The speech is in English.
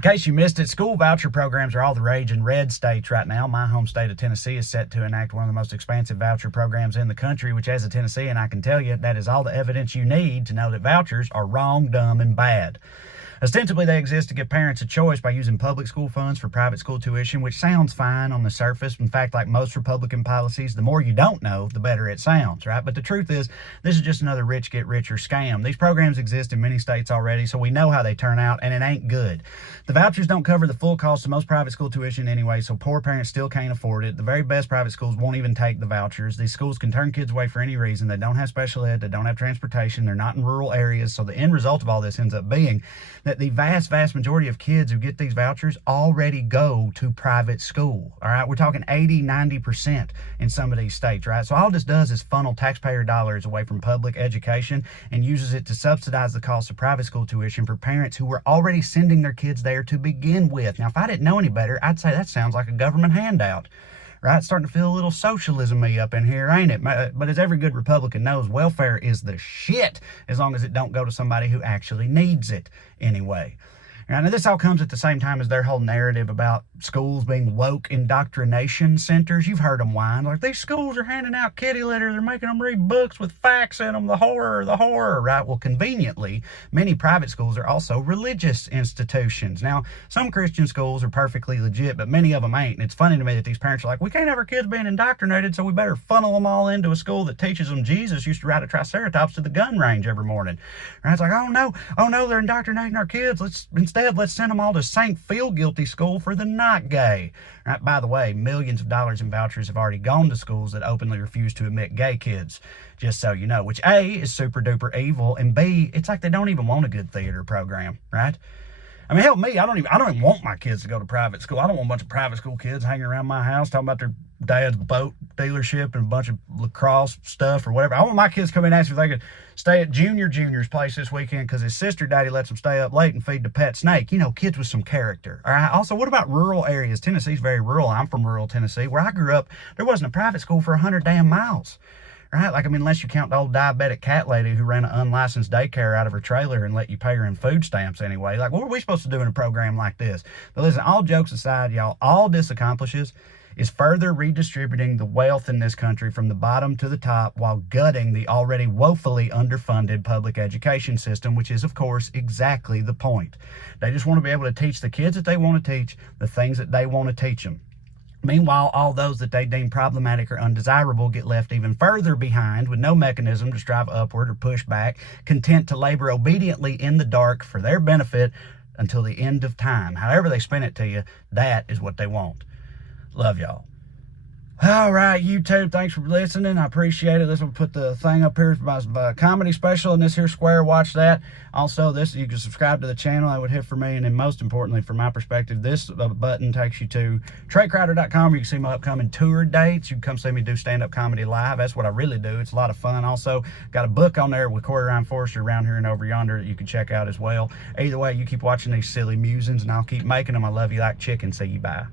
In case you missed it, school voucher programs are all the rage in red states right now. My home state of Tennessee is set to enact one of the most expansive voucher programs in the country, which as a Tennessean, I can tell you that is all the evidence you need to know that vouchers are wrong, dumb, and bad. Ostensibly, they exist to give parents a choice by using public school funds for private school tuition, which sounds fine on the surface. In fact, like most Republican policies, the more you don't know, the better it sounds, right? But the truth is, this is just another rich get richer scam. These programs exist in many states already, so we know how they turn out, and it ain't good. The vouchers don't cover the full cost of most private school tuition anyway, so poor parents still can't afford it. The very best private schools won't even take the vouchers. These schools can turn kids away for any reason. They don't have special ed, they don't have transportation, they're not in rural areas, so the end result of all this ends up being that the vast majority of kids who get these vouchers already go to private school. All right, we're talking 80-90% in some of these states, right? So all this does is funnel taxpayer dollars away from public education and uses it to subsidize the cost of private school tuition for parents who were already sending their kids there to begin with. Now, if I didn't know any better, I'd say that sounds like a government handout. Right? Starting to feel a little socialism-y up in here, ain't it? But as every good Republican knows, welfare is the shit as long as it don't go to somebody who actually needs it anyway. Now, this all comes at the same time as their whole narrative about schools being woke indoctrination centers. You've heard them whine, like, these schools are handing out kitty litter, they're making them read books with facts in them, the horror, right? Well, conveniently, many private schools are also religious institutions. Now, some Christian schools are perfectly legit, but many of them ain't. And it's funny to me that these parents are like, we can't have our kids being indoctrinated, so we better funnel them all into a school that teaches them Jesus used to ride a triceratops to the gun range every morning. Right? It's like, oh no, they're indoctrinating our kids. Let's send them all to St. Feel Guilty School for the not gay. Right? By the way, millions of dollars in vouchers have already gone to schools that openly refuse to admit gay kids, just so you know, which A, is super duper evil, and B, it's like they don't even want a good theater program, right? I mean, hell, me, I don't even want my kids to go to private school. I don't want a bunch of private school kids hanging around my house talking about their dad's boat dealership and a bunch of lacrosse stuff or whatever. I want my kids to come in and ask if they could stay at Junior's place this weekend because his sister daddy lets them stay up late and feed the pet snake. You know, kids with some character. All right. Also, what about rural areas? Tennessee's very rural. I'm from rural Tennessee. Where I grew up, there wasn't a private school for 100 damn miles. Right? Like, I mean, unless you count the old diabetic cat lady who ran an unlicensed daycare out of her trailer and let you pay her in food stamps anyway. Like, what were we supposed to do in a program like this? But listen, all jokes aside, y'all, all this accomplishes is further redistributing the wealth in this country from the bottom to the top while gutting the already woefully underfunded public education system, which is, of course, exactly the point. They just want to be able to teach the kids that they want to teach the things that they want to teach them. Meanwhile, all those that they deem problematic or undesirable get left even further behind with no mechanism to strive upward or push back, content to labor obediently in the dark for their benefit until the end of time. However they spin it to you, that is what they want. Love y'all. All right, YouTube, thanks for listening. I appreciate it. This will put the thing up here for my comedy special in this here square. Watch that. Also, you can subscribe to the channel. That would hit for me. And then most importantly, from my perspective, this button takes you to TreyCrowder.com where you can see my upcoming tour dates. You can come see me do stand-up comedy live. That's what I really do. It's a lot of fun. Also, got a book on there with Corey Ryan Forrester around here and over yonder that you can check out as well. Either way, you keep watching these silly musings, and I'll keep making them. I love you like chicken. See you. Bye.